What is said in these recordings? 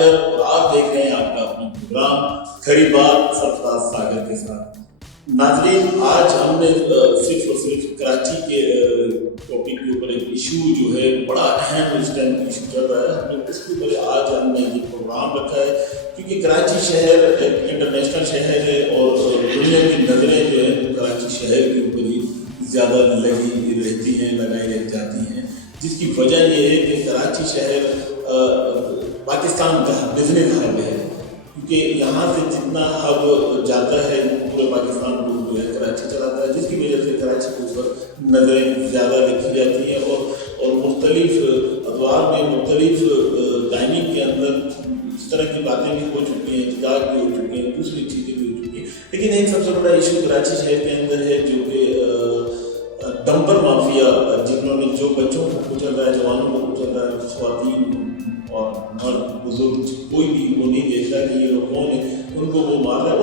ساگر اور آپ دیکھ رہے ہیں آپ کا اپنا پروگرام گھڑی بات سرفراز ساگر کے ساتھ۔ ناظرین، آج ہم نے صرف اور صرف کراچی کے ٹاپک کے اوپر ایک ایشو جو ہے بڑا اہم اس ٹائم ایشو چل رہا ہے، ہم نے اس کے اوپر آج ہم نے یہ پروگرام رکھا ہے کیونکہ کراچی شہر ایک انٹرنیشنل شہر ہے اور دنیا کی نظریں جو ہیں کراچی شہر کے اوپر ہی زیادہ لگی رہتی ہیں، لگائی رہ جاتی ہیں، جس کی وجہ یہ ہے کہ کراچی شہر پاکستان کا بزنس ہب ہے، کیونکہ یہاں سے جتنا ہب جاتا ہے پورے پاکستان کو جو ہے کراچی چلاتا ہے، جس کی وجہ سے کراچی کے اوپر نظریں زیادہ رکھی جاتی ہیں اور مختلف ادوار میں مختلف ٹائمنگ کے اندر اس طرح کی باتیں بھی ہو چکی ہیں، احتجاج بھی ہو چکے ہیں، دوسری چیزیں بھی ہو چکی ہیں، لیکن ایک سب سے بڑا ایشو کراچی شہر کے اندر ہے جو کہ ڈمپر مافیا، جنہوں نے جو بچوں کو کچل رہا ہے، جوانوں کو کچل رہا ہے، خواتین اور مرد بزرگ کوئی بھی وہ نہیں دیکھ رہا کہ یہ لوگ کون ہیں، ان کو وہ مار رہا ہے۔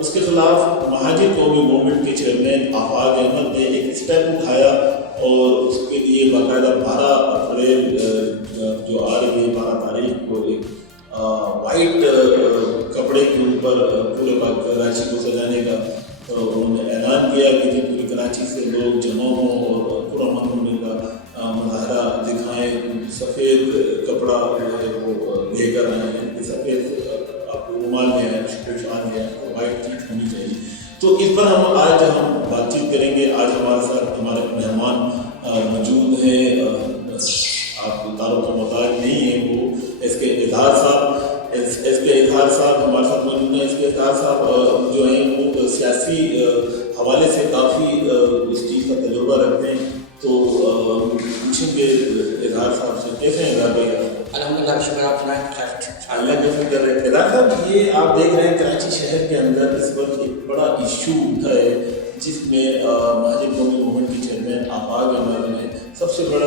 اس کے خلاف مہاجر قومی موومنٹ کے چیئرمین آفاق احمد نے ایک اسٹیپ اٹھایا اور اس کے لیے باقاعدہ 12 اپریل جو آ رہی ہے 12 تاریخ کو ایک وائٹ کپڑے کے اوپر پورے کراچی کو سجانے کا انہوں نے اعلان کیا کہ جب پوری کراچی سے لوگ جمع ہوں اور پرامن ہونے کا مظاہرہ دکھائیں، سفید کپڑا جو ہے وہ لے کر آئے ہیں، سفید آپ کو رومال لے آئیں، شان لے آئیں، وائٹ چیز ہونی چاہیے۔ تو اس پر آج ہم بات چیت کریں گے۔ آج ہمارے ساتھ ہمارے مہمان موجود ہیں، آپ کو تعارف کا محتاج نہیں ہیں، وہ ایس کے اظہار صاحب ہمارے ساتھ موجود ہیں۔ ایس کے اظہار صاحب جو ہیں وہ سیاسی حوالے سے کافی اس چیز کا تجربہ رکھتے ہیں، تو پوچھیں گے اظہار صاحب سے، کیسے ہیں اظہار بھائی؟ الحمدللہ، شکر آپ سنائیں۔ اللہ کا فکر ہے۔ اظہار صاحب، یہ آپ دیکھ رہے ہیں کراچی شہر کے اندر اس وقت ایک بڑا ایشو اٹھا ہے جس میں مہاجر قومی موومنٹ کے چیئرمین آفاق احمد نے سب سے بڑا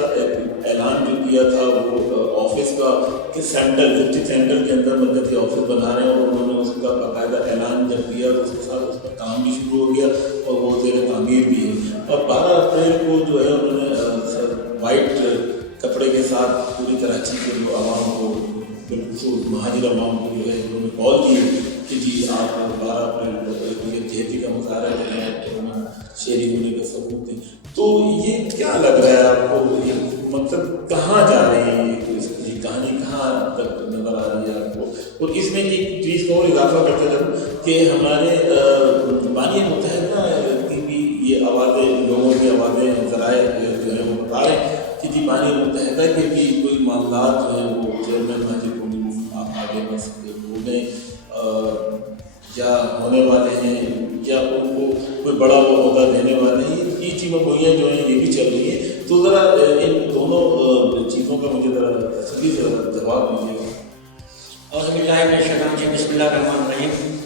اعلان جو کیا تھا وہ آفس کا کہ سینٹر ڈسٹرکٹ سینٹر کے اندر مرکزی آفس بنا رہے ہیں، اور انہوں نے اس کا باقاعدہ اعلان جب کیا تو اس کے ساتھ اس پر کام بھی شروع ہو گیا اور وہ زیر تعمیر بھی ہے، اور 12 اپریل کو جو ہے انہوں نے وائٹ کپڑے کے ساتھ پوری کراچی کے جو عوام کو بالخصوص مہاجر عوام کو جو ہے انہوں نے کال کی کہ جی آپ 12 اپریل کو جہتی کا مظاہرہ کریں، شہری ہونے کا ثبوت دیں۔ تو یہ کیا لگ رہا ہے آپ کو، یہ مطلب کہاں جا رہی ہے یہ کہانی، کہاں تک نظر آ رہی ہے آپ کو؟ اور اس میں ایک چیز کو اور اضافہ کرتے چلوں کہ ہمارے بانی متحدہ کی بھی یہ آوازیں، لوگوں کی آوازیں، ذرائع جو ہے وہ بتا رہے ہیں کہ جی بانی متحدہ کے بھی کوئی معاملات جو ہیں وہ چیئرمین مہاجر قومی موومنٹ آگے بڑھ سکتے ہونے یا ہونے والے ہیں، یا ان کو کوئی بڑا وہ عہدہ دینے والے ہیں، یہ چیزیں گوئیاں جو ہیں یہ بھی چل رہی ہیں۔ تو ذرا ان دونوں چیزوں کا مجھے ذرا تفصیلی سے جواب دیجیے گا۔ اعوذ باللہ من الشیطان الرجیم، بسم اللہ الرحمن الرحیم،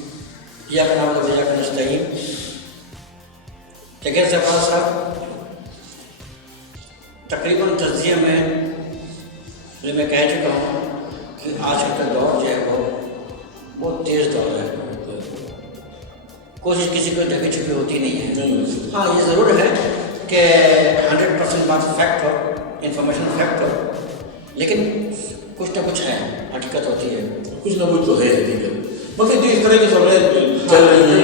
ایاک نعبد و ایاک نستعین۔ لیکن ظفار صاحب، تقریباً تجزیے میں میں کہہ چکا ہوں کہ آج کا دور جو ہے وہ بہت تیز دور ہے، کوشش کسی کو ڈھکی چھپی ہوتی نہیں ہے۔ ہاں، یہ ضرور ہے کہ 100% بات فیکٹ ہو، انفارمیشن فیکٹ ہو، لیکن کچھ نہ کچھ ہے، حقیقت ہوتی ہے، کچھ نہ کچھ تو ہے حقیقت، مگر جو اس طرح کی خبریں چل رہی ہیں،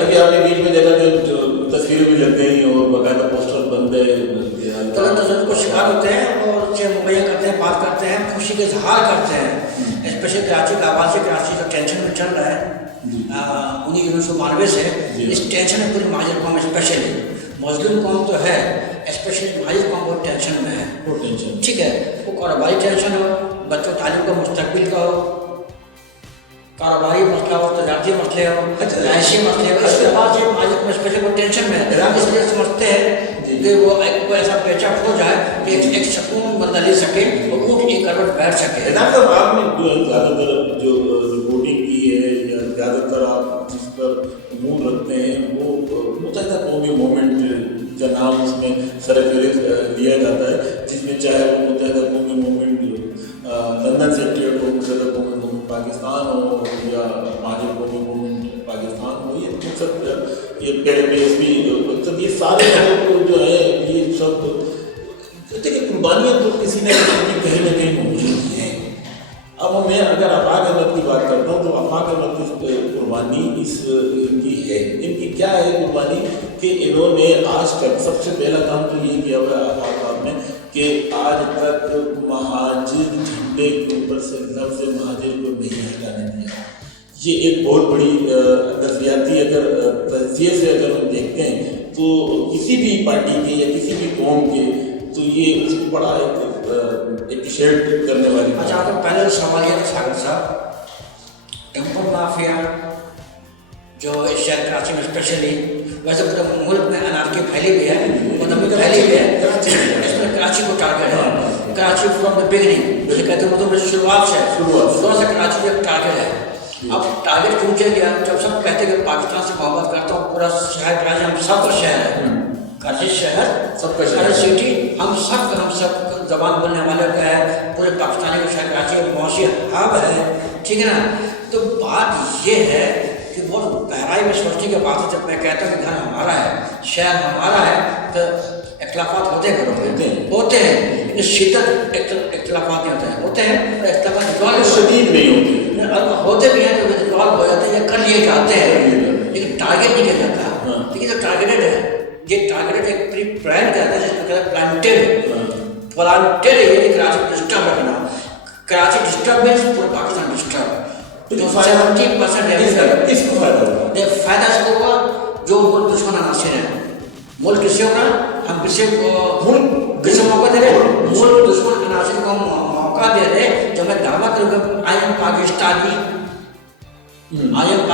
ابھی آپ نے بیچ میں دیکھا جو تصویریں بھی لگ گئی اور باقاعدہ پوسٹر بن گئے، تجربے کو شکار ہوتے ہیں اور جو مہیا کرتے ہیں، بات کرتے ہیں، خوشی کا اظہار کرتے ہیں، اسپیشلی کراچی کا آواز سے، کراچی جو ٹینشن میں چل رہا ہے 1992 سے، اس ٹینشن میں پوری مہاجر قوم اسپیشلی، مظلوم قوم تو ہے، اسپیشلی مہاجر قوم بہت ٹینشن میں ہے۔ ٹھیک ہے، وہ کاروباری ٹینشن ہو، بچوں تعلیم کا مستقبل کا ہو، کاروباری مسئلہ ہو، تجارتی مسئلے ہو، معاشی مسئلے ہو، اس کے بعد یہ مہاجر قوم اسپیشلی وہ ٹینشن میں ہے، اس لیے سمجھتے ہیں کہ وہ ایسا پیچ اپ ہو جائے کہ ایک سکون بندہ لے سکے اور اٹھ ایک کروٹ بیٹھ سکے۔ آپ نے جو زیادہ تر جو رپورٹنگ کی ہے یا زیادہ تر آپ جس پر امور رکھتے ہیں وہ متحدہ قومی موومنٹ کا نام اس میں سرفہرست لیا جاتا ہے، جس میں چاہے وہ متحدہ قومی موومنٹ لندن سیکریٹریٹ ہو، متحدہ قومی موومنٹ پاکستان ہو یا مہاجر قومی موومنٹ پاکستان ہو، یہ مقصد یہ PSP مقصد یہ سارے لوگ جو ہیں یہ سب تو دیکھیے قربانیاں تو کسی نہ کہیں موجود ہیں. اب میں اگر آفاق احمد کی بات کرتا ہوں تو آفاق احمد کی قربانی ان کی ہے. ان کی کیا ہے قربانی کہ انہوں نے آج تک سب سے پہلا کام تو یہ کیا ہوا ہے آفاق صاحب نے کہ آج تک مہاجر جھنڈے کے اوپر سے لفظ مہاجر کو نہیں ہٹانے دیا. یہ ایک بہت بڑی نظریاتی اگر تجزیے سے اگر ہم دیکھتے ہیں تو کسی بھی پارٹی کے یا کسی بھی قوم کے تو یہ اس کو بڑا ایک شیڈ کرنے والی. اچھا آپ کا پہلے سوال یہ تھا ساگر صاحب، ٹیمپل مافیا جو اس شہر کراچی میں اسپیشلی، ویسے پورے ملک میں انارکی پھیلی ہوئی ہے، پھیلی ہوئی ہے، اس میں کراچی کو ٹارگیٹ ہے. کراچی فرام دا بگننگ جیسے کہتے ہیں اردو میں شروعات سے کراچی کا ایک ٹارگیٹ ہے. اب ٹارگیٹ کیوں چل گیا؟ جب سب کہتے ہیں کہ پاکستان سے محبت کرتا ہوں، پورا شہر کراچی ہم سب کا شہر ہے، کراچی شہر سب کا شہر سٹی ہم سب زبان بولنے والے کا ہے، پورے پاکستانی کا شہر کراچی معاشی ہب ہے، ٹھیک ہے نا. تو بات یہ ہے کہ بہت گہرائی میں سوچنے کی بات ہے. جب میں کہتا ہوں کہ گھر ہمارا ہے، شہر ہمارا ہے، تو اختلافات ہوتے ہیں لیکن شدت اختلافات نہیں ہوتے ہیں اور اختلافات شدید نہیں ہوتے بھی ہیں تو ریزالو ہو جاتے ہیں یا کر لیے جاتے ہیں، لیکن ٹارگیٹ نہیں کیا جاتا. لیکن جو ٹارگیٹڈ ہے، یہ ٹارگیٹڈ ایک پری پلان کرتا ہے جس میں کہتا ہے پلانٹیڈ یعنی کراچی ڈسٹرب رکھنا. کراچی ڈسٹربنس پورے پاکستان ڈسٹرب. جو 70% کس کو فائدہ ہوگا؟ فائدہ اس کو ہوگا جو ملک دشمن عناصر ہیں. ملک کس سے ہوگا؟ ہم کس سے موقع دے رہے؟ ملک دشمن عناصر کو موقع دے رہے. جب میں دعویٰ کروں گا I am Pakistani, pure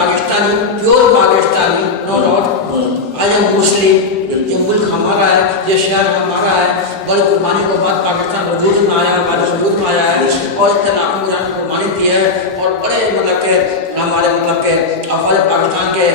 Pakistani, no doubt, I am Muslim, یہ ملک ہمارا ہے، یہ شہر ہمارا ہے، بڑی قربانی کے بعد پاکستان وجود میں آیا، ہمارے وجود میں آیا ہے اور اتنے لاکھوں کی قربانی دی ہے. اور بڑے مطلب کہ ہمارے مطلب کہ افواج پاکستان کے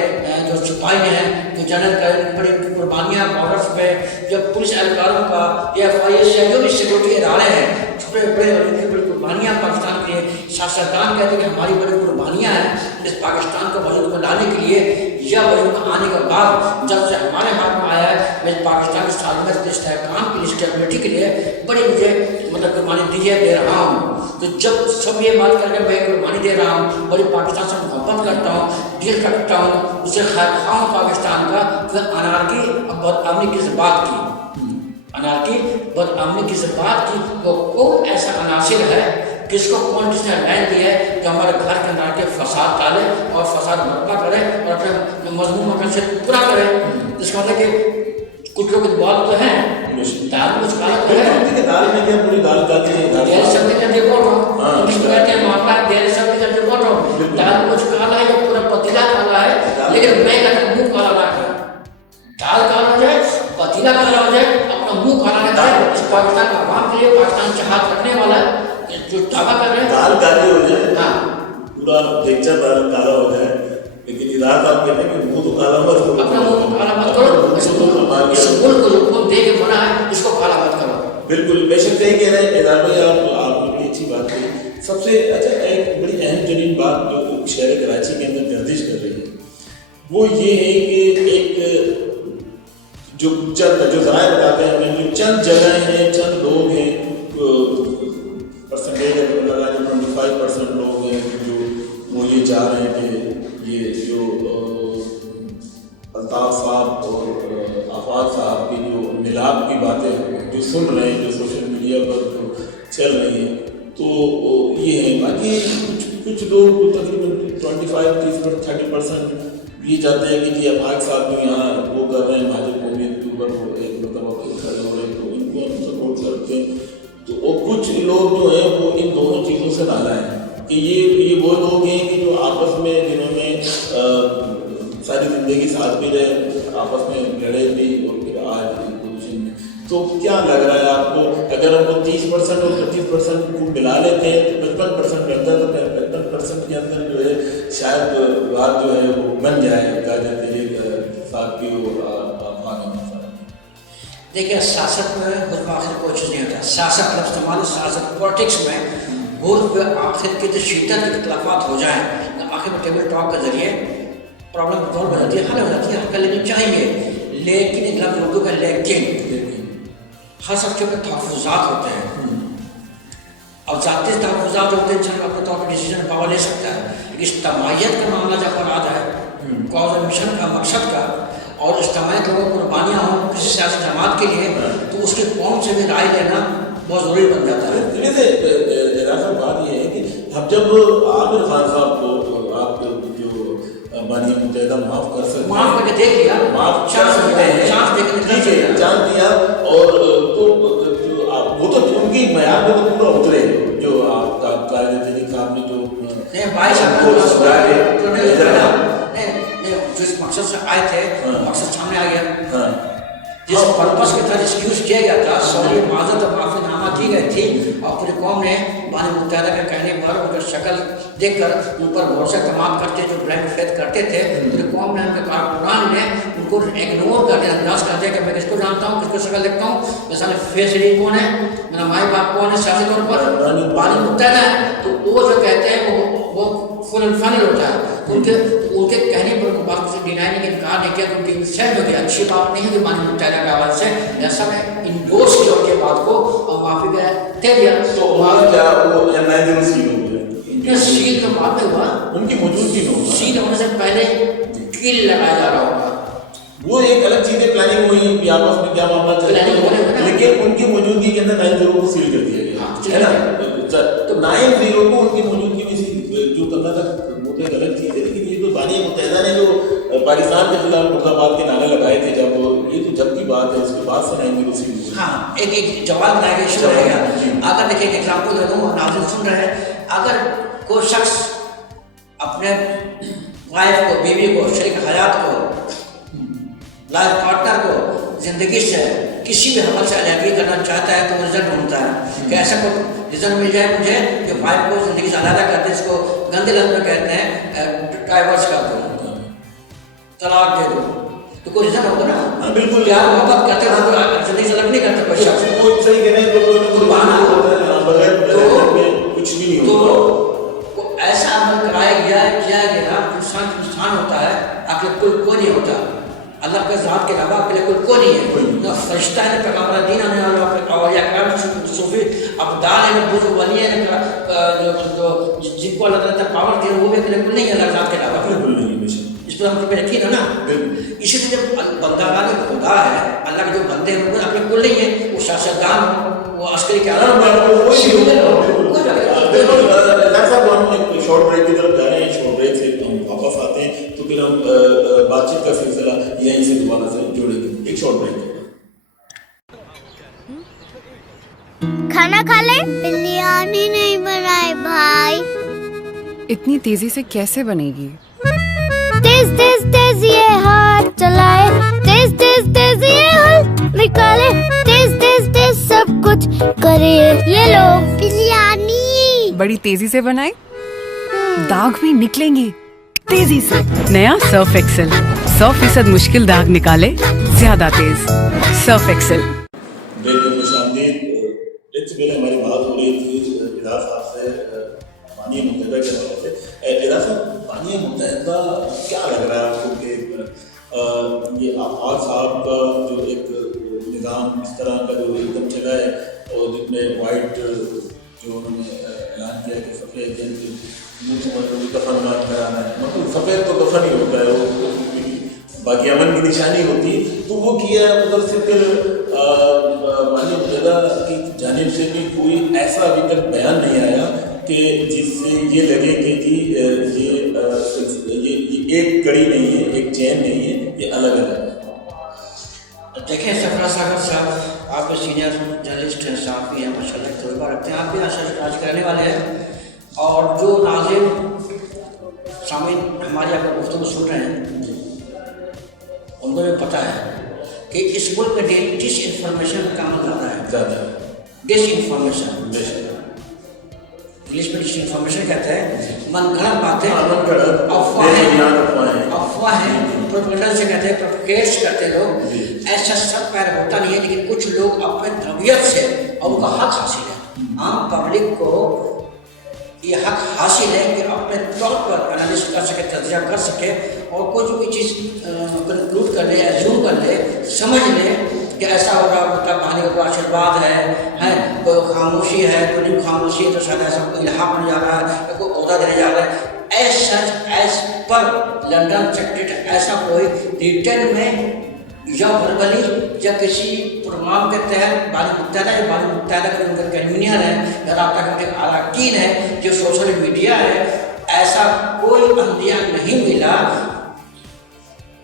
جو سپاہی ہیں، جو جنرل کا بڑی قربانیاں بارڈرس پہ، جب پولیس اہلکاروں کا یا FIS ہے جو بھی سیکورٹی ادارے ہیں، چھوٹے بڑے اور ان کی بڑی قربانیاں پاکستان کے سیاستدان کہتے ہیں کہ ہماری بڑی قربانیاں ہیں اس پاکستان کو وجود میں لانے کے لیے. یا وجود میں آنے کے بعد جب سے ہمارے ہاتھ میں آیا ہے، میں پاکستان کی سالمیت کے استحکام کی اسٹیبلٹی کے لیے بڑی مجھے مطلب قربانی دے رہا ہوں. تو جب سب یہ بات کر کے میں قربانی دے رہا ہوں، بڑی پاکستان سے محبت کرتا ہوں، دل رکھتا ہوں، اسے خیر خواہ ہوں پاکستان کا، پھر انارکی اور بدامنی کس بات کی؟ انارکی بدامنی کس بات کی؟ وہ کون ایسا عناصر ہے کس کو کون کس نے لائن دیا ہے جو ہمارے گھر کے اندر کے فساد ڈالے اور فساد برپا کرے اور اپنے مضمون مقصد پورا کرے. اس کا مطلب کہ کچھ لوگ اقبال تو ہیں، دال کچھ غلط ہے، دال میں کیا پوری دال کھاتے ہیں، دیر سب کے جب بول رہا ہوں، اس کو کہتے ہیں معاملہ دیر سب کے جب بول رہا ہوں، دال کچھ کالا ہے یا پورا پتیلا کالا ہے، لیکن میں کہتا ہوں منہ کالا نہ کریں. دال کالا ہو جائے، پتیلا کالا ہو جائے، اپنا منہ کالا نہ کرے. اس پاکستان کا عوام کے لیے پاکستان سے ہاتھ رکھنے والا جو دعویٰ کر رہے ہیں دال کالی ہو جائے، پورا ٹیکچر دال کالا ہو جائے، لیکن ارادہ آپ کہتے ہیں کہ منہ تو کالا مت کرو، اپنا منہ کالا مت کرو. اس ملک کو جو خود دے کے بنا ہے اس کو کالا مت کرو. بالکل بے شک صحیح کہہ رہے ہیں اظہار بھائی، آپ نے بڑی اچھی بات کہی. سب سے اچھا ایک بڑی اہم ترین بات جو شہر کراچی کے اندر گردش کر رہی ہے وہ یہ ہے کہ ایک جو ذرائع بتاتے ہیں ہمیں، جو چند جگہیں ہیں، چند لوگ ہیں، پرسنٹیج اگر لگا جو 25% لوگ ہیں جو وہ یہ چاہ رہے ہیں کہ یہ جو الطاف صاحب اور آفاق صاحب کی جو ملاپ کی باتیں جو سن رہے ہیں، جو سوشل میڈیا پر جو چل رہی ہیں، تو یہ ہے. باقی کچھ لوگ تقریباً 25-30% یہ چاہتے ہیں کہ جی آفاق صاحب جو یہاں وہ کر رہے ہیں مہاجر قومیت کے اوپر وہ ایک مرتبہ کھڑے ہو رہے ہیں تو ان کو ہم سپورٹ کرتے ہیں. تو کچھ لوگ جو ہیں وہ ان دونوں چیزوں سے ناراض ہیں کہ یہ وہ لوگ ہیں کہ جو آپس میں جنہوں نے ساری زندگی ساتھ بھی رہے، آپس میں لڑے بھی اور پھر آج پوزیشن میں. تو کیا لگ رہا ہے آپ کو اگر ہم کو 30% اور 25% کو ملا لیتے ہیں تو 55% کے اندر تو 55% کے اندر جو ہے شاید بات جو ہے وہ بن جائے گاجر تجیب صاحب کی اور آفاق احمد صاحب. دیکھیں سیاست میں حکم آخر کوئی چیز نہیں ہوتا. سیاست لفظ ہماری سیاست پالیٹکس میں حکم آخر کے جو شدت اختلافات ہو جائیں آخر میں ٹیبل ٹاک کے ذریعے پرابلم سالو ہو جاتی ہے، حل ہو جاتی ہے، حل کر لینی چاہیے. لیکن لفظ اردو کا لیکن हर सब के तहफ़्फ़ुज़ात होते हैं। अब ज़ाती तहफ़्फ़ुज़ात जो होते हैं इंसान अपने तौर पर डिसीजन पावर ले सकता है, लेकिन इज्तिमाइयत का मामला जब पर आ जाए, कॉज और मिशन का मकसद का, और इज्तिमाई लोगों को कुर्बानियाँ हों किसी सियासी जमात के लिए, तो उसके कौम से भी राय लेना बहुत ज़रूरी बन जाता है। वैसे बात ये है कि अब जब आमिर खान साहब को आप जो बानी मुत्तहिदा माफ़ कर सकते हैं, माफ़ करके देख लिया, माफ़ चांस सकते हैं, चांस देकर ठीक है, चांस दिया, और तो वो तो उनकी म्यार में तो पूरा उतरे, जो आप कायदे तरीक़ आपने जो नहीं भाई साहब जो इस मकसद से आए थे, मकसद सामने आ गया। जिस पर्पस के तहत एक्सक्यूज किया गया था, सॉरी माजत और माफ़ीनामा की गई थी, और पूरी कौम ने बानी मुत्तहिदा के कहने पर उनका शक्ल देखकर उन पर भरोसा तमाम करते जो ब्लाइंड फेथ करते थे, पूरी कौम ने उनके कारकुनान ने उनको इग्नोर कर दिया, अंदाज कर दिया कि मैं किसको जानता हूँ, किसको शक्ल देखता हूँ, मिसाल फेस रीड कौन है, मेरा माई बाप कौन है सियासी तौर पर, बानी मुत्तहिदा है, तो वो जो कहते हैं वो फुल एंड फाइनल होता है। उनके कहने पर उनको बात से डिनाई नहीं, इनकार नहीं किया, उनकी सहज हो गया, अच्छी बात नहीं है कि बानी मुत्तहिदा के हवाले से ऐसा में इंडोर्स किया उनके बात को और माफ़ी का दे दिया। तो वहाँ क्या वो एमआईएम सील हो गया, सील तो बाद में हुआ, उनकी मौजूदगी में होगा, सील होने से पहले कील लगाया जा रहा होगा, वो एक अलग चीज़ें प्लानिंग हुई कि आपस में क्या मामला चल रहा है, लेकिन उनकी मौजूदगी के अंदर 9-0 को सील कर दिया गया, है ना। तो 9-0 को उनकी मौजूदगी में जो करना था वो तो गलत चीज़ है, लेकिन ये तो बानी मुत्तहिदा ने जो पाकिस्तान के खिलाफ मुर्दाबाद के नारे लगाए थे, जब ये तो जब की बात है, उसके बाद से 9-0 सील हुई। हाँ, एक जवाब बनाया गया, इशू रहेगा। अगर देखिए एक एग्जाम्पल दे दूँ, नाज़रीन सुन रहे हैं, अगर कोई शख्स अपने वाइफ को, बीवी को, शरीक हयात को, लाइफ पार्टनर को ज़िंदगी से किसी भी हमल से अलहदगी करना चाहता है, तो रिजल्ट ढूंढता है कि ऐसा कोई रिजल्ट मिल जाए मुझे कि वाइफ को ज़िंदगी से अलग करते हैं, इसको गंदे लफ्ज़ में कहते हैं डाइवर्स कर दो, तलाक दे दो, तो कोई रिजल्ट होगा ना। बिल्कुल, प्यार मोहब्बत करते हैं, ज़िंदगी से अलग नहीं करते कोई शख्स, कोई सही कह रहे हैं, तो कोई बहाना होता है, बगैर कुछ भी नहीं होता। तो ऐसा अमल कराया गया, किया गया, इंसान होता है, आखिर कोई नहीं होता, अल्लाह के ज़ात के अलावा आपके लिए कोई नहीं है, ना फरिश्ता है, पैगम्बर दीन है, और या सूफी अब्दाल है, बुज़ुर्ग वली है, जो जिनको अल्लाह ताला ने पावर दिया, वो भी अपने कुल नहीं है अल्लाह ज़ात के अलावा, बिल्कुल नहीं है। इस पर हम पे यकीन है ना। इसी से जब बंदागान खुदा है, अल्लाह के जो बंदे हैं वो अपने कुल नहीं है, वो सियासतदान हो, वो अस्करी के अलावा शॉर्ट ब्रेक की तरफ जा रहे हैं, शॉर्ट ब्रेक से हम वापस आते हैं, तो फिर हम बातचीत का सिलसिला यहीं से दोबारा से जोड़ेंगे। एक शॉर्ट ब्रेक। खाना खा ले? बिरयानी नहीं बनाए भाई। इतनी तेजी से कैसे बनेगी? तेज तेज तेज ये हाथ चलाए, तेज तेज तेज ये हाथ निकाले, तेज तेज तेज सब कुछ करे, ये लो बिरयानी। बड़ी तेजी से बनाए, दाग भी निकलेंगे तेजी से। नया सर्फ एक्सेल, 100% मुश्किल दाग निकाले ज्यादा तेज। Surf Excel. इससे पहले हमारी बात हो रही थी इदार साहब से बानी मुत्तहिदा के हवाले से। इदार साहब, बानी मुत्तहिदा क्या लग रहा है आपको कि ये आफाक साहब का जो एक निज़ाम इस तरह का जो एकदम चला है, और जिसमें वाइट जो उन्होंने ऐलान किया कि सफ़ेद मुँह समझ लो दफन मार कराना है, मतलब सफ़ेद तो दफन ही होता है, वो बाकी अमन की निशानी होती, तो वो किया। उधर से फिर बानी मुत्तहिदा की जानिब से भी कोई ऐसा अभी तक बयान नहीं आया कि जिससे ये लगे कि जी ये एक कड़ी नहीं है, एक चैन नहीं है, ये अलग अलग है। देखिए सफरा सागर साहब, आप सीनियर जर्नलिस्ट हैं, साहब भी हैं, माशाल्लाह तजुर्बा रखते हैं, आप भी राज करने वाले हैं, और जो नाज़रीन सामीन हमारी आपको गुफ्तगू सुन रहे हैं, उनको भी पता है कि इस मुल्क में डिस इन्फॉर्मेशन का अमल ज़्यादा है, डिस इन्फॉर्मेशन, इंग्लिश में डिस इन्फॉर्मेशन कहते हैं मनगढ़ंत बातें, अफवाहें, प्रोपेगेंडा से कहते हैं, प्रोपेगेट्स करते लोग, ऐसा सब पैर होता नहीं है, लेकिन कुछ लोग अपने तबीयत से, और उनका हक हासिल है, आम पब्लिक को ये हक हासिल है कि अपने तौर पर एनालिस कर सके, तज्जिया कर सके, और कोई जो भी चीज़ कंक्लूड कर ले, एज्यूम कर ले, समझ ले, کہ ایسا ہوگا مطلب بانی کا آشیرواد ہے کوئی خاموشی ہے کوئی نہیں خاموشی ہے تو شاید ایسا کوئی الحاق ہونے جا رہا ہے یا کوئی عہدہ دینے جا رہا ہے. ایز پر لنڈن سیکریٹریٹ ایسا کوئی ریٹن میں یا وربلی یا کسی پروگرام کے تحت بانی متحدہ کے ان کا کنوینئر ہے یا رابطہ کمیٹی کا اراکین ہے جو سوشل میڈیا ہے, ایسا کوئی عندیہ نہیں ملا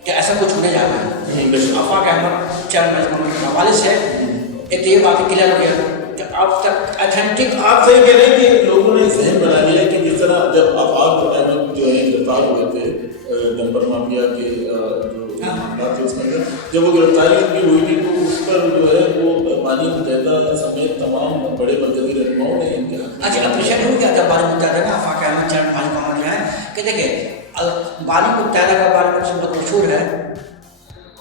کہ ایسا کچھ ہونے جا رہا ہے. آفاق احمد چیئرمین کے حوالے سے ایک یہ بات کلیئر ہو گیا کہ اب تک اتھینٹک آپ صحیح کہہ رہے ہیں کہ لوگوں نے ذہن بنا لیا کہ جس طرح جب آفاق احمد جو ہے گرفتار ہوئے تھے ڈمپر مافیا کے جو بات ہے اس میں جب وہ گرفتاری ان کی ہوئی تھی تو اس پر جو ہے وہ بانی متحدہ سمیت تمام بڑے مرکزی رہنماؤں نے ان کے اچھا اپریشیٹ ہو گیا تھا بانی متحدہ کا آفاق احمد چیئرمین بانی کا عمل ہے کہ دیکھیں بانی متحدہ کا بارے میں بہت مشہور ہے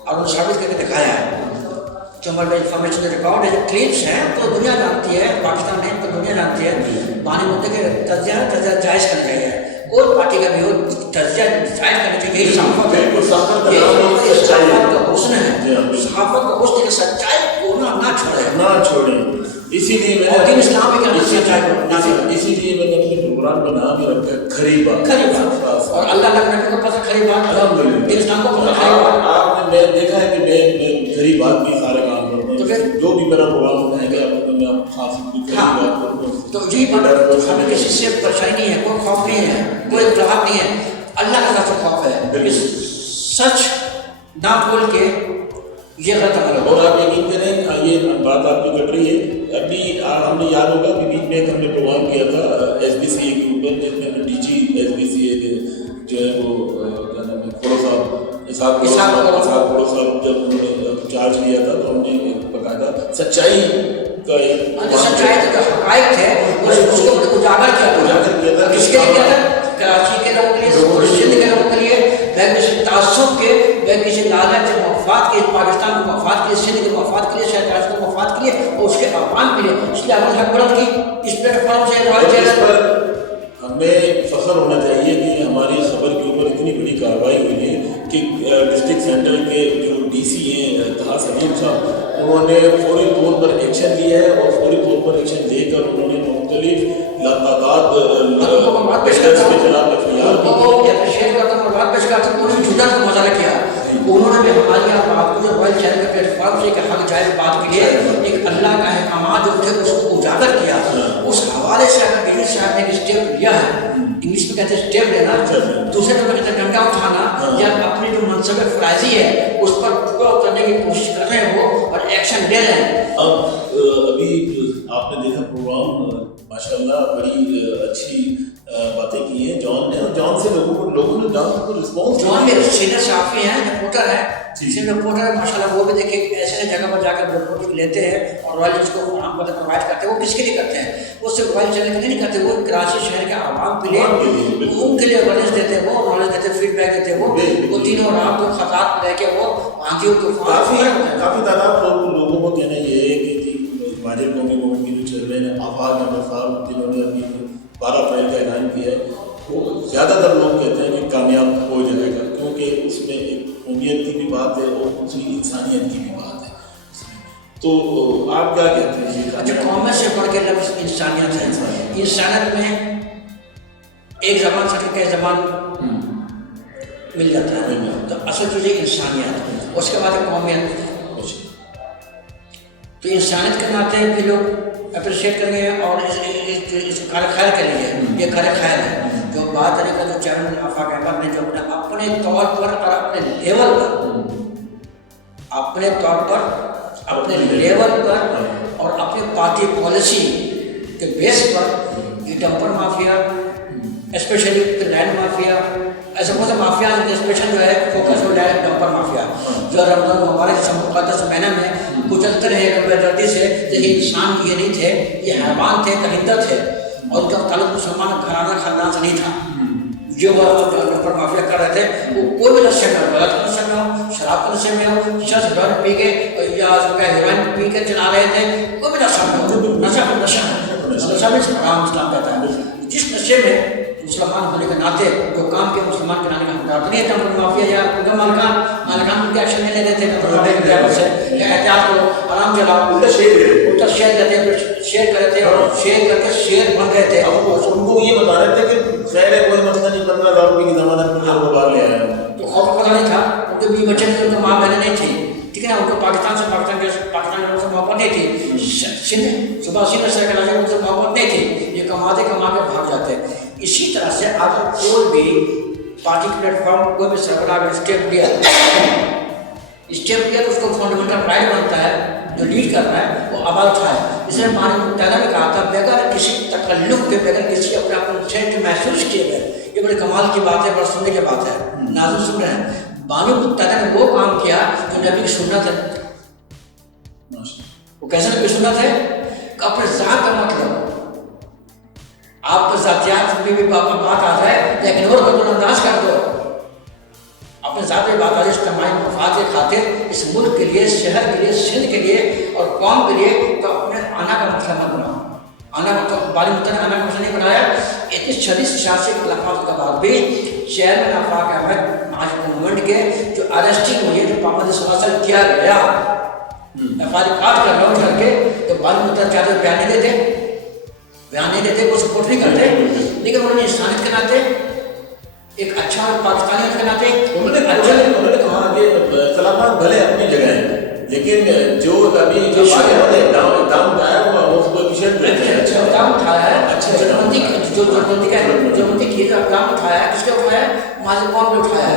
اور انہوں نے ثابت کر کے دکھایا ہے جو ہمارے انفارمیشن ریکارڈ ہے جو کلپس ہیں تو دنیا جانتی ہے, پاکستان نہیں تو دنیا جانتی ہے. بانی متحدہ کے تجزیہ جائز کرنا چاہیے, کوئی پارٹی کا بھی ہو تجزیہ جائز کرنا چاہیے. یہی صحافت کا حسن ہے, صحافت کا حسن ہے, سچائی کو نہ چھوڑیں. اسی لیے میں دین اسلام میں کیا سچائی کو نہ چھوڑیں. اسی لیے میں نے اپنے پروگرام کا نام ہی رکھا ہے کھری بات. اور اللہ کا نبی کو پتہ کھری بات, دین اسلام کو پتہ کھری بات. آپ نے دیکھا ہے کہ میں کھری بات بھی سارے کام کرتا ہوں, جو بھی میرا پروگرام ہوتا ہے کہ آپ خاص کھری بات کرتا ہوں. تو یہی بات ہمیں کسی سے پریشانی نہیں ہے, کوئی خوف نہیں ہے, کوئی اختلاف نہیں ہے, اللہ کا ذات خوف ہے. سچ نہ بول کے یہ غلط عمل ہے. اور آپ یقین کریں یہ بات آپ کی کٹ رہی ہے. ابھی ہم نے یاد ہوگا کہ بیچ میں ایک ہم نے پروگرام کیا تھا ایس بی سی اے کے اوپر جس میں D G S B C A کے جو ہے وہ کیا نام ہے کھوڑو صاحب کھوڑو صاحب جب انہوں نے چارج لیا تھا تو ہم نے باقاعدہ سچائی کا سچائی کے حقائق تھے اس کو اجاگر کیا تھا. کس کے لیے کیا تھا؟ کراچی کے لوگوں کے لیے, سندھ کے لوگوں کے لیے, بغیر کسی تعصب کے, بغیر کسی لالچ مفاد کے, پاکستان کے مفاد کے لیے, سندھ کے مفاد کے لیے, شہر کراچی کے مفاد کے لیے اور اس کے عوام کے لیے. اس لیے ہم نے حق بلند کی اس پلیٹ فارم سے. ہمیں فخر ہونا چاہیے کہ ہماری خبر کے اوپر اتنی بڑی کارروائی ہوئی ہے کہ ڈسٹرکٹ سینٹر کے جو ڈی سی ہیں طه سلیم صاحب انہوں نے فوری طور پر ایکشن لیا ہے اور فوری طور پر ایکشن لے کر انہوں نے مختلف لاتعداد کے خلاف اختیار کیا. انہوں نے بھی ہماری بات کو جو رائل چینل کے پلیٹ فارم سے ایک حق جائز بات کے لیے ایک اللہ کا احکامات جو تھے اس کو اجاگر کیا. اس حوالے سے اگر ڈی جی صاحب نے ایک اسٹیپ لیا ہے, انگلش میں کہتے ہیں اسٹیپ لینا, دوسرے نمبر کہتے ہیں ڈنڈا اٹھانا, یا اپنی جو منصب فرائضی ہے اس پر پورا اترنے کی کوشش کر رہے ہیں وہ اور ایکشن لے رہے ہیں. اب ابھی آپ نے دیکھا پروگرام ماشاء اللہ بڑی اچھی باتیں کی ہیں جان نے, اور جان سے لوگوں نے جان کو رسپانس. جان میرے سینئر صحافی ہیں, رپورٹر ہیں, سینئر رپورٹر ہے ماشاء اللہ. وہ بھی دیکھیں ایسے جگہ پر جا کر رپورٹ لیتے ہیں اور رائل نیوز کو فراہم کرتے پرووائڈ کرتے ہیں. وہ کس کے لیے کرتے ہیں؟ وہ صرف رائل چینل کے لیے نہیں کرتے, وہ کراچی شہر کے عوام کے لیے ان کے لیے اویئرنیس دیتے ہیں, وہ نالج دیتے ہیں, فیڈ بیک دیتے ہیں. وہ دنوں رات کو خطرات رہ کے وہ آندھیوں کافی تعداد لوگوں کو کہنا یہ ہے کہ ماجد قومی مومنٹ کی جو چیئرمین ہے آفاق احمد صاحب جنہوں نے ابھی 12 اپریل کا اعلان کیا ہے, وہ زیادہ تر لوگ کہتے ہیں کہ کامیاب ہو جائے گا, کیونکہ اس میں ایک قومیت کی بھی بات ہے اور دوسری انسانیت کی بھی بات ہے. تو آپ کیا کہتے ہیں؟ جو قومیت سے بڑھ کے لفظ انسانیت ہے. انسانیت میں ایک زبان سے کئی زبان مل جاتا ہے, تو اصل چیز ہے انسانیت, اس کے بعد قومیت. تو انسانیت کے ناطے بھی لوگ اپریشیٹ کریں گے اور اس کو کھڑے خیر کریں گے. یہ کھڑے خیر ہے جو بات کرنے کا جو چیئرمین آفاق احمد نے جو اپنے طور پر اور اپنے لیول پر اور اپنی پارٹی پالیسی کے بیس پر یہ dumper mafia specially land mafia ایسے بہت سے مافیا اسپیشل جو ہے فوکس ہو جائے ڈمپر مافیا جو رمضان مبارک سے مقدس مہینہ میں گزرتے رہے بے دردی سے. یہ انسان یہ نہیں تھے, یہ حیوان تھے, درندہ تھے, اور ان کا تعلق مسلمان گھرانہ خاندان سے نہیں تھا. جو ڈمپر مافیا کر رہے تھے وہ کوئی بھی نشے میں غلط نشے میں ہو, شراب کے نشے میں ہو, شخص ڈرگ پی کے یا ہیروئن پی کے چلا رہے تھے, کوئی بھی نشہ میں ہو. نشہ میں حرام اسلام کہتا ہے. جس نشے میں मुसलमान होने के नाते जो काम किया मुसलमान कराने का हकदार तो नहीं था। माफिया या उनका मालिकान उनके एक्शन नहीं लेते थे, एहतियात करो, आराम चलाओ, उल्टा शेयर करते शेयर करे थे और शेयर करके शेयर बन गए थे। अब उनको ये बता रहे थे कि खैर है कोई मसला नहीं, 15,000 रुपये की जमानत में वो बाहर ले आया। तो खौफ पता नहीं था, उनके बीवी बच्चे थे, उनके माँ बहनें नहीं थी, ठीक है ना। उनको पाकिस्तान के लोगों से मोहब्बत नहीं थी, सिंध सुबह सिंध से उनसे मोहब्बत नहीं थी, ये कमा के भाग जाते। इसी तरह से अगर कोई भी पार्टी प्लेटफॉर्म कोई भी सरकार स्टेप लिया तो उसको फंडामेंटल राइट बनता है जो लीड कर रहा है वो आवाज़ उठाए। इसलिए माननीय मुत्तहदा ने कहा था बगैर किसी तकल्लुफ के, बगैर किसी अपने आप को सेंट महसूस किए गए। ये बड़े कमाल की बात है, बड़ा सुनने की बात है। नाज़रीन सुन रहे हैं, माननीय मुत्तहदा ने वो काम किया जो नबी की सुन्नत है। वो कैसे नबी की सुन्नत है कि अपने ज़ात का मतलब आप तो ज़ातियात में भी बात आ जाए लेकिन और को नजरअंदाज कर दो, अपने ज़ात में बात आ जाए इज्तिमाई मफाद के खातिर इस मुल्क के लिए, शहर के लिए, सिंध के लिए और कौम के लिए, तो अपने आना का मसला मत बनाओ। आना मतलब बाली मुत्तहदा ने आना का मसला नहीं बनाया। इतनी शदीद सियासी खिलाफत के बाद भी शहर में आफाक अहमद महाजर मूवमेंट के जो अरेस्टिंग हुई है, जो पाबंदी सलसल किया गया, तफारिकात कर रहा करके, तो बाली मुत्तहदा चाहते बयान नहीं देते, वो सपोर्ट नहीं करते, लेकिन उन्होंने इंसानियत के नाते एक अच्छा पाकिस्तानी के नाते उन्होंने कहा कि इस्लामाबाद भले अपनी जगह है, लेकिन जो अभी जो दाम उठाया वो उसको एफिशिएंट अच्छा काम उठाया है, अच्छा जोबंदी की काम उठाया है, किसके उठाया है? माजी कौम ने उठाया है,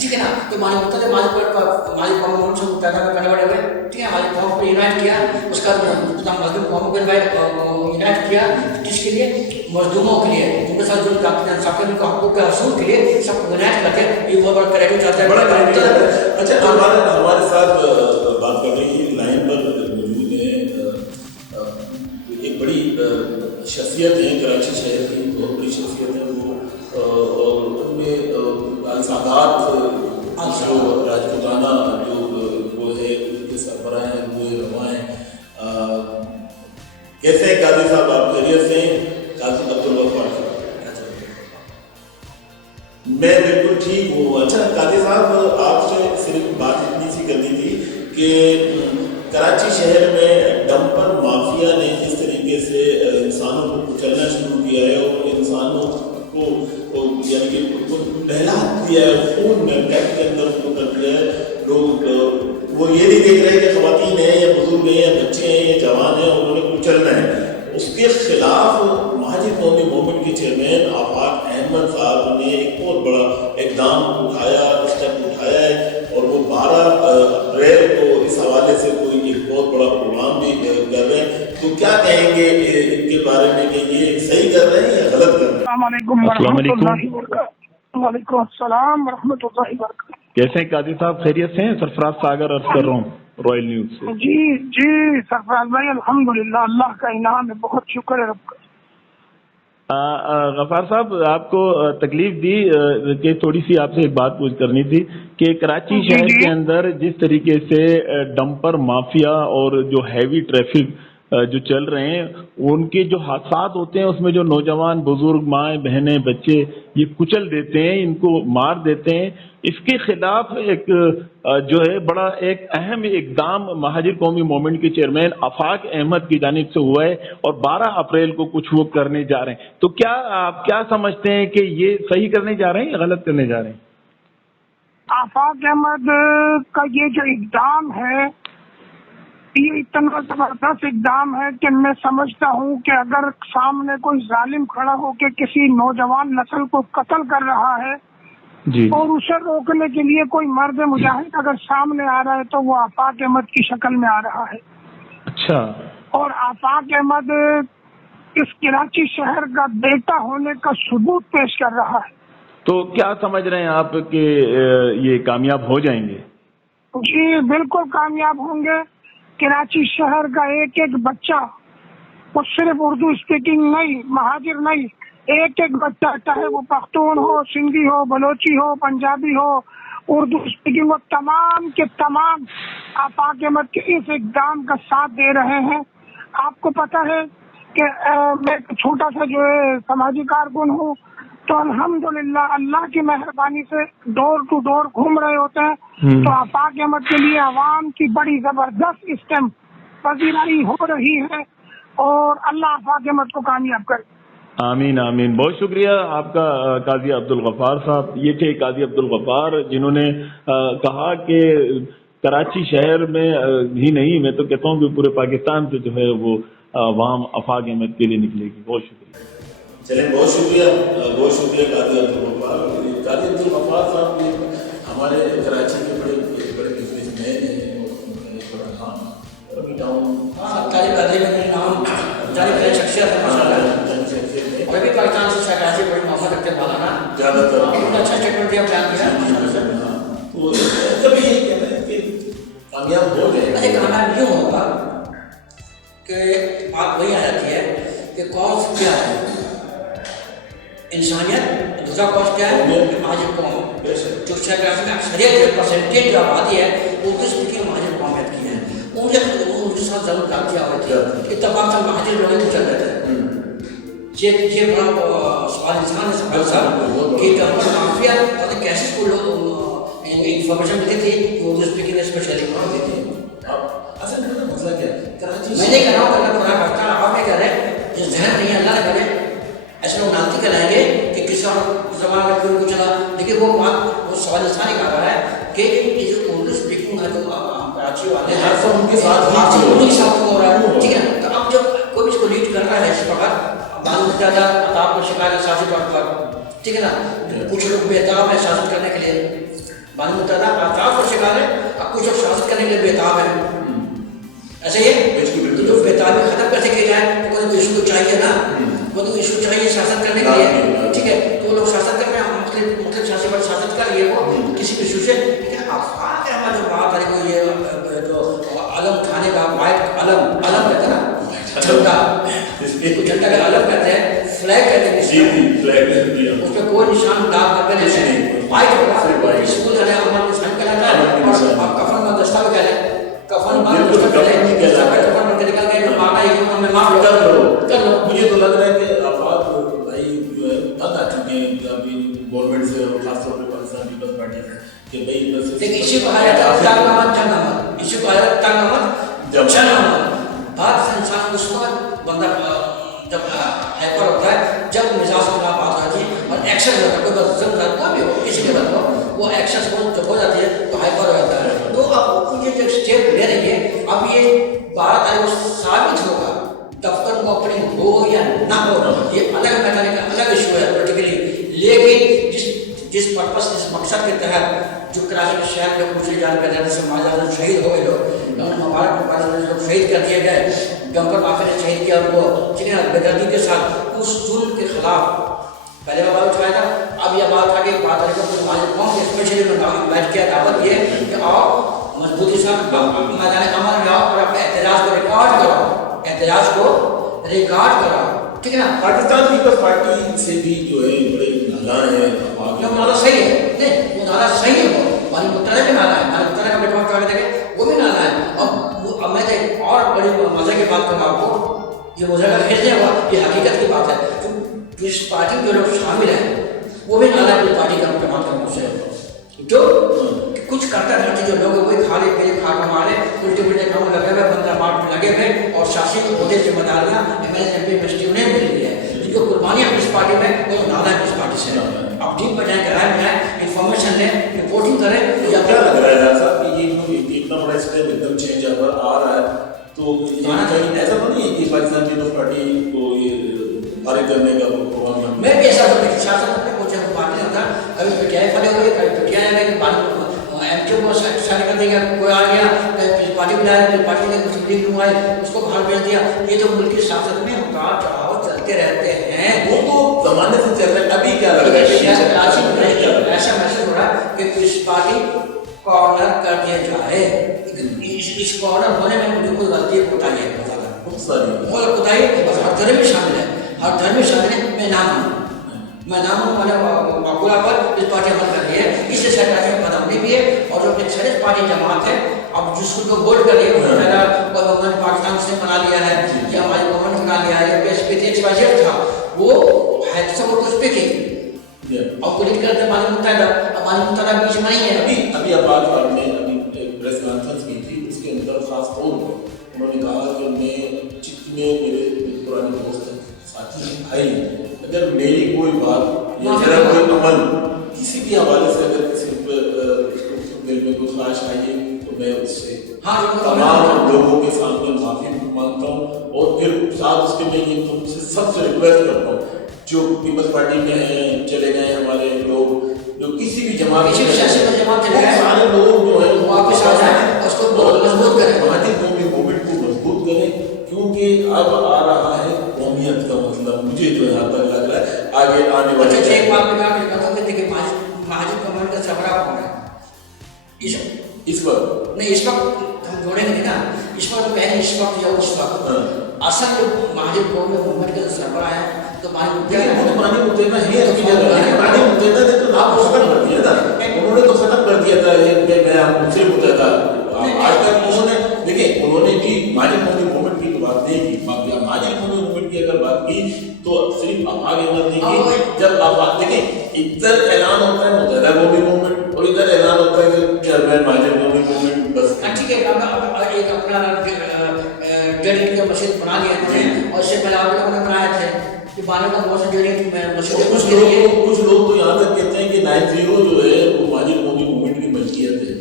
ठीक है ना। तो माजी मुत्तहदा माजी कौम से पैदा करने वाले हुए, ठीक है। माजी कौम को यूनाइट किया, उसका मजदूर कौम को यूनाइट किया, किसके लिए? मजदूरों के लिए, उनके साथ जो हकूक़ के हसूल के लिए सबको यूनाइट करके ये बहुत बड़ा क्रेडिट चाहते हैं, बड़ा क्रेडिट। अच्छा, हमारे साथ बात कर रही है, लाइन पर मौजूद है एक बड़ी शख्सियत है कराची शहर की, बहुत बड़ी शख्सियत है वो, और उनमें सादात जो राजपूताना जो वो है उनके सरबराह हैं, वो रवा हैं। कैसे हैं काजी साहब, आप खैरियत से हैं? काजी अब्दुल गफ्फार, मैं बिल्कुल ठीक हूँ। अच्छा काजी साहब, आपसे सिर्फ बात इतनी सी करनी थी कि कराची शहर में डंपर माफिया ने जिस तरीके से इंसानों को कुचलना शुरू किया है और इंसानों को यानी कि उनको नहला दिया है, खून टैप के अंदर उनको कर दिया है। लोग वो ये नहीं देख रहे कि ख़वातीन हैं या बुजुर्ग हैं या बच्चे हैं या जवान हैं, उन्होंने कुचलना है। उसके खिलाफ महाजिर कौमी मूवमेंट के चेयरमैन आफाक अहमद साहब ने एक बहुत बड़ा इकदाम उठाया, स्टेप उठाया है, और वो 12 अप्रैल को इस हवाले से कोई एक बहुत बड़ा प्रोग्राम भी कर रहे हैं। तो क्या कहेंगे इनके बारे में कि ये सही कर रहे हैं या गलत कर रहे हैं? वालेकुम अस्सलाम रहमतुल्लाहि व बरकातहू। कैसे हैं काजी साहब, खैरियत से हैं? सरफराज सागर अर्ज कर रहा हूँ रॉयल न्यूज से। जी सरफराज भाई, अल्हम्दुलिल्लाह, अल्लाह का इनाम है, बहुत शुक्र है रब का। गफ्फार साहब, आपको तकलीफ दी कि थोड़ी सी आपसे एक बात पूछ करनी थी कि कराची शहर के अंदर जिस तरीके से डंपर माफिया और जो हैवी ट्रैफिक जो चल रहे हैं, उनके जो हादसात होते हैं उसमें जो नौजवान, बुजुर्ग, माएँ, बहनें, बच्चे ये कुचल देते हैं, इनको मार देते हैं, इसके खिलाफ एक जो है बड़ा एक अहम इकदाम महाजिर कौमी मूवमेंट के चेयरमैन आफाक अहमद की जानिब से हुआ है और 12 अप्रैल को कुछ वो करने जा रहे हैं। तो क्या आप क्या समझते हैं कि ये सही करने जा रहे हैं या गलत करने जा रहे हैं? आफाक अहमद का ये जो इकदाम है, ये इतना जबरदस्त इकदाम है कि मैं समझता हूँ कि अगर सामने कोई जालिम खड़ा होकर किसी नौजवान नस्ल को कत्ल कर रहा है जी, और उसे रोकने के लिए कोई मर्द मुजाहिद अगर सामने आ रहा है तो वो आफाक अहमद की शक्ल में आ रहा है। अच्छा। और आफाक अहमद इस कराची शहर का बेटा होने का सबूत पेश कर रहा है। तो क्या समझ रहे हैं आप कि ये कामयाब हो जाएंगे? जी बिल्कुल कामयाब होंगे। कराची शहर का एक एक बच्चा, वो सिर्फ उर्दू स्पीकिंग नहीं, महाजिर नहीं, एक एक बच्चा, चाहे वो पख्तून हो, सिंधी हो, बलोची हो, पंजाबी हो, उर्दू स्पीकिंग हो, तमाम के तमाम आफाक अहमद के इस इक़दाम का साथ दे रहे हैं। आपको पता है कि मैं एक छोटा सा जो है समाजी कारकुन हूँ, तो अल्हम्दुलिल्लाह अल्लाह की मेहरबानी से डोर टू डोर घूम रहे होते हैं। तो आफाक अहमद के लिए अवाम की बड़ी जबरदस्त स्टेम पजीराई हो रही है और अल्लाह आफाक अहमद को कामयाब करे। आमीन आमीन। बहुत शुक्रिया आपका काजी अब्दुल गफ्फार साहब। ये थे काजी अब्दुल गफ्फार जिन्होंने कहा कि कराची शहर में ही नहीं, मैं तो कहता हूँ कि पूरे पाकिस्तान से जो है वो अवाम आफाक अहमद के लिए निकलेगी। बहुत शुक्रिया। चलिए बहुत शुक्रिया काजी अब्दुल गफ्फार। काजी अब्दुल गफ्फार साहब ये हमारे कराची के बड़े बिजनेसमैन हैं और हाँ रमी टाउन तारीफ अदली में नाम तारीफ शख्सियत है माशाल्लाह। और भी पाकिस्तान से कराची बड़ी मोहब्बत रखते हैं मौलाना, ज़्यादातर बहुत अच्छा स्टेटमेंट दिया, बयान किया। तो कभी यही कहते हैं कि कामयाब हो गए। अरे कामयाब यूँ होगा कि बात वही आ जाती है कि कॉज क्या है, इंसानियत, दूसरा कॉज क्या है महाजिर कौम। जो कराची में अक्सरियत परसेंटेज जो आबादी है वो किस स्पीकिंग महाजिर कौमियत की है, उनके साथ जरूर गातियाँ होती है। इत्तफाक से महाजिर लोग ही चल रहे थे। ये बड़ा सवाल इंसान है सवाल साहब कि गवर्नमेंट माफिया पता कैसे इसको लोग इंफॉर्मेशन मिलती थी वो उर्दू स्पीकिंग स्पेशली पढ़ती थी। असल में मसला क्या है कराची मैं नहीं कह रहा हूँ अल्लाह खुदा करता है, आप नहीं कह रहे, जो जहन नहीं है अल्लाह ने करे। ऐसे लोग नाती कराएंगे कि किसी और जमाना में क्यों चला, लेकिन वो बात वो सवाल इंसान ही कर रहा है कि ये जो उर्दू स्पीकिंग है जो कराची वाले हर सब उनके साथ उन्हीं के साथ हो रहा है, ठीक है ना। तो अब जब कोई इसको लीड कर रहा है इस प्रकार मालूम ज़्यादा अताब को शिकार साजिश तौर पर, ठीक है ना। कुछ लोग बेताब है शासन करने के लिए, मालूम होता है अताब को शिकार है, अब कुछ लोग शासन करने के लिए बेताब है। ऐसे ही तो जो बेताबी खत्म कैसे किया जाए, तो कोई इशू चाहिए ना, वो तो इशू चाहिए शासन करने के लिए, ठीक है। तो वो लोग शासन कर रहे हैं, मुख्तलिफ शासन पर शासन कर लिए वो किसी इशू से। लेकिन आफाक अहमद जो बात है वो ये जो अलम उठाने का वाइट अलम कहते हैं ना, झंडा, इसको झंडा का अलम कहते हैं, फ्लैग कहते हैं, फ्लैग उस पर कोई निशान दाग करके नहीं, वाइट होगा स्कूल है हमारे निशान कहलाता है। और कफन में दस्तावेज कह लें, कफन में कफन में निकल गए माना ही में माफ कर लो। मुझे तो लग रहा है कि आफाक भाई जो है तंग आ चुके हैं अभी गवर्नमेंट से और खासतौर पर पाकिस्तान पीपल्स पार्टी से कि भाई लेकिन इसी को आया था तंग अहमद जंग अहमद, इसी को आया तंग अहमद जंग अहमद। बात से इंसान उस वक्त बंदा जब हाइपर होता है, जब मिजाज की बात आती है और एक्शन होता है, कोई बस कोई भी हो किसी के बाद हो, वो एक्शन जब हो जाती है तो हाइपर हो जाता है। तो अब मुझे जो स्टेप ले रही है, अब ये बात है वो साबित होगा दफ्तर को ओपनिंग हो या ना हो, ये अलग मैटर का अलग इशू है पोलिटिकली। लेकिन जिस पर्पस जिस मकसद के तहत जो कराची के शहर में कुछ जान कर जाने से माजा शहीद हो गए लोग, मुबारक लोग शहीद कर दिए गए, गंपर माफी ने शहीद किया उनको, ठीक है, बेदर्दी के साथ उस जुल्म के खिलाफ पहले बात उठाया था। अब यह बात आगे बात कौन स्पेशली इन्वाइट किया, दावत दिए कि आओ मजबूती से मैदान अमल में आओ और अपने एहतजाज को रिकॉर्ड कराओ, एहतजाज को रिकॉर्ड कराओ, ठीक है ना। पाकिस्तान पीपल्स पार्टी से भी जो है बड़े नाराज है, जो नारा सही है, नहीं वो नारा सही है, वो मानी मुत्तरा भी नारा है, मानी मुत्तरा का रिकॉर्ड करा देंगे वो भी नारा है। अब मैं तो और बड़ी मजे की बात करूँ आपको, ये मुझे अगर भेजने हुआ ये हकीकत की बात है। इस पार्टी में जो लोग शामिल हैं वो भी नारा अपनी पार्टी का बात करने से जो कुछ करता करते जो लोग कोई खा ले पी खा कमा ले उल्टे पुल्टे काम लगे हुए बंदा मार्ट में लगे हुए और शासी होते जिम्मेदारियाँ एमएलए एमपी उन्हें मिल रही है, जिनको कुर्बानियाँ इस पार्टी में वो नारा है इस पार्टी से। अब ठीक पर जाए कराए में जाए इन्फॉर्मेशन लें, रिपोर्टिंग करें। क्या लग रहा है साहब कि ये इतना बड़ा स्टेप एकदम चेंज आ रहा है, तो ऐसा तो नहीं है कि पाकिस्तान पीपल्स पार्टी को ये पारित करने का प्रोग्राम? मैं भी ऐसा करने की शासन में मुझे बात नहीं होता, कभी पीटीआई फले हुए कभी पीटीआई ने एमक्यू को साइन कर देगा, कोई आ गया पार्टी बुलाया, पार्टी ने कुछ मीटिंग हुआ है उसको बाहर भेज दिया। ये तो मुल्क की शासन में उतार चढ़ाव चलते रहते हैं, वो तो जमाने से चल रहा है। अभी क्या लग रहा है ऐसा महसूस हो रहा है कि इस पार्टी कॉर्नर कर दिया जाए। इस कॉर्नर होने में मुझे कोई गलती बताइए, बहुत बताइए, हर धर्म में शामिल है, हर धर्म में शामिल है। मैं नाम हूँ मैंने माकूला पर इस पार्टी अमल कर रही है, इससे सरकार में बदमनी भी है और जो अपनी शरीफ पार्टी जमात है अब जिसको जो बोल्ड कर रही है उन्होंने पाकिस्तान से बना लिया है या हमारी गवर्नमेंट बना लिया है, या था वो है सब स्पीकिंग जितने मेरे पुराने दोस्त हैं, साथी हैं, भाई हैं, अगर मेरी कोई बात या मेरा कोई अमल किसी भी हवाले से अगर किसी दिल में कुछ ख्वाहिश आई है तो मैं उससे तमाम लोगों के सामने माफी मांगता हूँ और फिर साथ उसके मैं ये तुमसे सबसे रिक्वेस्ट करता हूँ जो पीपल्स पार्टी में हैं, चले गए हमारे लोग, जो किसी भी जमात में सारे लोग जो है वापस आ जाए, उसको मजबूत करें, हमारी कौमी मूवमेंट को मजबूत करें, क्योंकि अब आ रहा है कौमियत का मतलब, मुझे जो यहाँ तक लग रहा है आगे आने वाले एक बात में देखिए महाजिर कमांड का सबरा कौन है इस वक्त नहीं, इस वक्त हम जोड़ेंगे नहीं ना, इस वक्त पहले इस वक्त या उस वक्त असल जो महाजिर कौमी मूवमेंट का सरबराह है तो मानी मुतेना है अपनी जगह, मानी मुतेना ने तो नाम खत्म कर दिया था, उन्होंने तो खत्म कर दिया था ये मैं मुझसे मुतेना आज तक उन्होंने देखिए उन्होंने भी मानी कौमी मूवमेंट की बात नहीं की, मानी कौमी मूवमेंट की अगर बात की तो सिर्फ आगे नहीं की, जब आप बात देखें इधर ऐलान होता है मुतेना कौमी मूवमेंट और इधर ऐलान होता है कि चेयरमैन मानी कौमी मूवमेंट, बस ठीक है। एक अपना डेढ़ का मस्जिद बना लिया उन्होंने और इससे पहले आप लोगों ने बनाए थे कि बारह का बहुत से कुछ लोग तो यहाँ तक कहते हैं कि 90 जो है वो माजिद कौमी मूवमेंट की मलकियत है।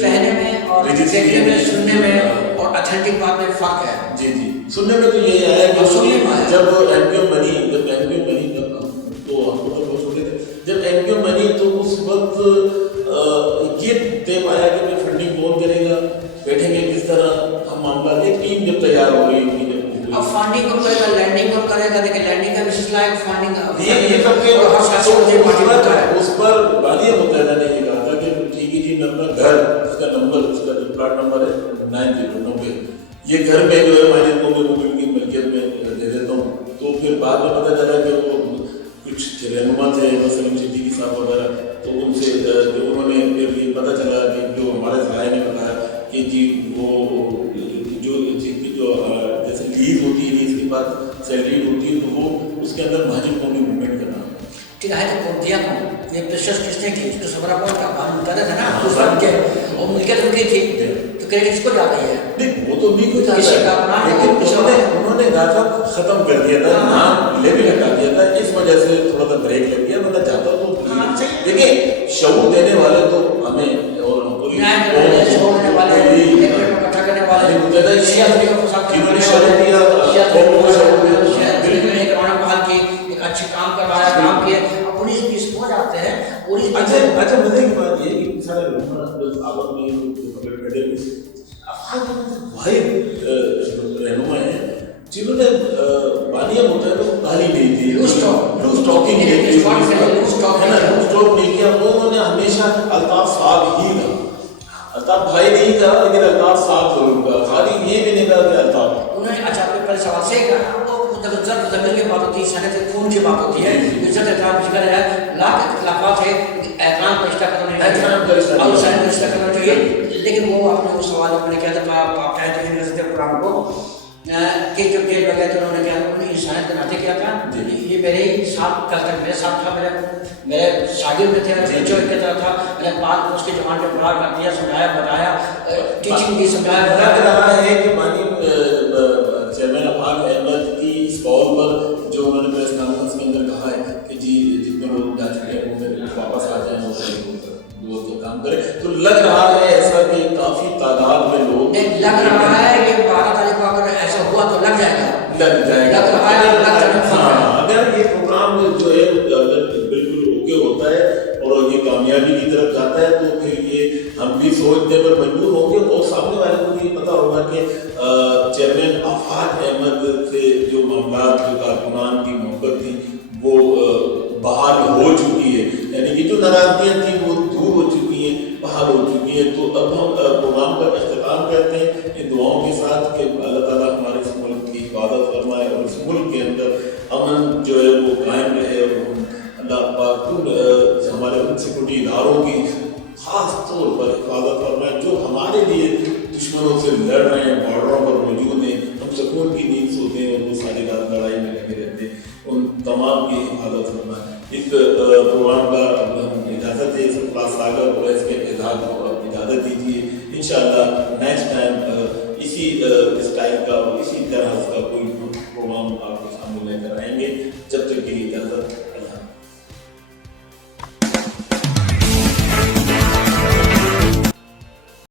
कहने में और देखने में सुनने में और ऑथेंटिक बात में फर्क है। जी जी, सुनने में तो यही आया कि जब एमपीएम बनी तो हमको तो बहुत छोटे थे, जब एमपीएम बनी तो उस वक्त ये तय पाया कि मैं फंडिंग कौन करेगा, बैठेंगे किस तरह, हम मामला एक टीम जब तैयार हो गई होगी, अब फंडिंग कौन करेगा, लैंडिंग कौन करेगा, देखिए लैंडिंग का विशेष लायक फंडिंग ये सबके उस पर बालिया मुतहदा ने ये कहा था कि ठीक है जी, मैं अपना घर उसका नंबर उसका जो प्लाट नंबर है 9090 ये घर में जो है माजिद कौमी मूवमेंट की मलकियत में दे देता हूँ। तो फिर बाद में पता चला कि वो कुछ रहनुमा थे सलीम सिद्दीकी साहब वगैरह, तो उनसे जो उन्होंने फिर ये पता चला कि जो हमारे भाई ने बताया कि जी वो जो जैसे लीज होती है, लीज के बाद सैलरी होती है, तो वो उसके अंदर माजिद कौमी मूवमेंट का नाम ठीक है। तो कौन दिया कौन, ये पेशकश किसने की, उसको सबरा कौन का मालूम कर रहा था ना उस वक्त के, और मिलकर उनकी थी तो क्रेडिट किसको जाता है? नहीं वो तो नहीं कुछ आता है, लेकिन उन्होंने गाथा खत्म कर दिया था, नाम ले भी लगा दिया था, इस वजह से थोड़ा सा ब्रेक लग गया, मतलब चाहता तो देखिए शऊर देने वाले तो हमें और हमको अच्छे काम करवाया, काम किए, पुलिस भी इसको जाते हैं। अच्छा मजे की बात ये कि सारे आपस में बैठे भाई रहनुमा है जिन्होंने बानिया होता है तो गाली नहीं दी, लूज टॉकिंग नहीं किया, उन्होंने हमेशा अल्ताफ साहब ही कहा, अल्ताफ भाई नहीं कहा लेकिन अल्ताफ साहब जरूर कहा, खाली ये भी नहीं कहा कि अल्ताफ उन्होंने। अच्छा आपने पहले सवाल से कहा जमीन की बात होती है, सनत खून की बात होती है, इज्जत एहतराम जिक्र है, लाख इख्तिलाफात है, एहतराम का रिश्ता करना चाहिए, लेकिन वो आपने वो सवाल आपने किया था, आप कहे थे यूनिवर्सिटी कुरान को कि जब जेल में गए थे उन्होंने क्या उन्होंने इंसानियत के नाते किया था, ये मेरे साथ कल तक मेरे साथ था, मेरे शागिर्द थे, जो की तरह था, मैंने बात उसके जवान पे बड़ा कर दिया, समझाया बताया, टीचिंग भी समझाया लग रहा है कि माननीय चेयरमैन अफाक अहमद की इस कॉल पर जो उन्होंने प्रेस कॉन्फ्रेंस के अंदर कहा है कि जी जितने लोग जा चुके हैं वो वापस आ जाए वो तो काम करें, तो लग रहा है ऐसा कि काफी तादाद में लोग लग रहा है कि 12 तारीख को अगर ऐसा हुआ तो लग जाएगा अगर ये प्रोग्राम जो है बिल्कुल ओके होता है और ये कामयाबी की तरफ जाता है तो फिर ये हम भी सोचने पर मजबूर होंगे और सामने वाले को भी पता होगा कि चेयरमैन अफाक अहमद से जो मामला जो कारकुनान की मोहब्बत थी वो बहाल हो चुकी है, यानी कि जो नाराजगियाँ थी वो दूर हो चुकी हैं, बहाल हो चुकी है। तो अब हम प्रोग्राम का इख्तिताम करते हैं इन दुआओं के साथ कि अल्लाह ताला हमारे इस मुल्क की हिफाजत फरमाए और इस मुल्क के अंदर अमन जो है वो कायम रहे और अल्लाह पाक हमारे उन सिक्योरिटी इदारों की खास तौर पर हिफाजत फरमाए जो हमारे लिए